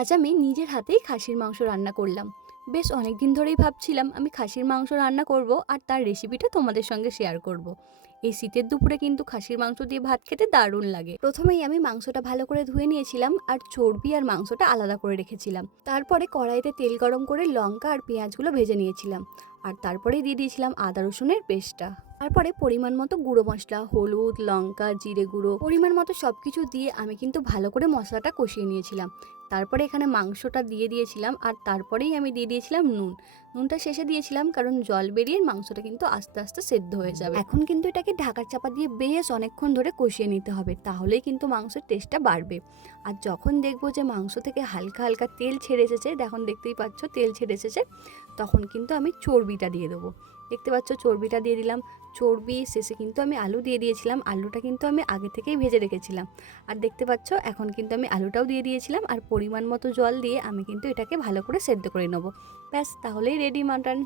আজ আমি নিজের হাতেই খাসির মাংস রান্না করলাম। বেশ অনেক দিন ধরেই ভাবছিলাম আমি খাসির মাংস রান্না করব আর তার রেসিপিটা তোমাদের সঙ্গে শেয়ার করব। এই শীতের দুপুরে কিন্তু খাসির মাংস দিয়ে ভাত খেতে দারুণ লাগে। প্রথমেই আমি মাংসটা ভালো করে ধুয়ে নিয়েছিলাম আর চর্বি আর মাংসটা আলাদা করে রেখেছিলাম। তারপরে কড়াইতে তেল গরম করে লঙ্কা আর পেঁয়াজগুলো ভেজে নিয়েছিলাম। আর তারপরেই দিয়ে দিয়েছিলাম আদা রসুনের পেস্টটা। তারপরে পরিমাণ মতো গুঁড়ো মশলা, হলুদ, লঙ্কা, জিরে গুঁড়ো পরিমাণ মতো সব কিছু দিয়ে আমি কিন্তু ভালো করে মশলাটা কষিয়ে নিয়েছিলাম। তারপরে এখানে মাংসটা দিয়ে দিয়েছিলাম আর তারপরেই আমি দিয়ে দিয়েছিলাম নুন। নুনটা শেষে দিয়েছিলাম কারণ জল বেরিয়ে মাংসটা কিন্তু আস্তে আস্তে সেদ্ধ হয়ে যাবে। এখন কিন্তু এটাকে ঢাকার চাপা দিয়ে বেশ অনেকক্ষণ ধরে কষিয়ে নিতে হবে, তাহলেই কিন্তু মাংসের টেস্টটা বাড়বে। আর যখন দেখবো যে মাংস থেকে হালকা হালকা তেল ছেড়ে এসেছে, এখন দেখতেই পাচ্ছ তেল ছেড়ে এসেছে, তখন কিন্তু আমি চর্বিটা দিয়ে দেবো। দেখতে পাচ্ছ চর্বিটা দিয়ে দিলাম। চর্বি শেষে কিন্তু আমি আলু দিয়ে দিয়েছিলাম। আলুটা কিন্তু আমি আগে থেকেই ভেজে রেখেছিলাম। আর দেখতে পাচ্ছ এখন কিন্তু আমি আলুটাও দিয়ে দিয়েছিলাম আর পরিমাণ মতো জল দিয়ে আমি কিন্তু এটাকে ভালো করে সেদ্ধ করে নেবো। ব্যাস, তাহলেই রেডি মাটন।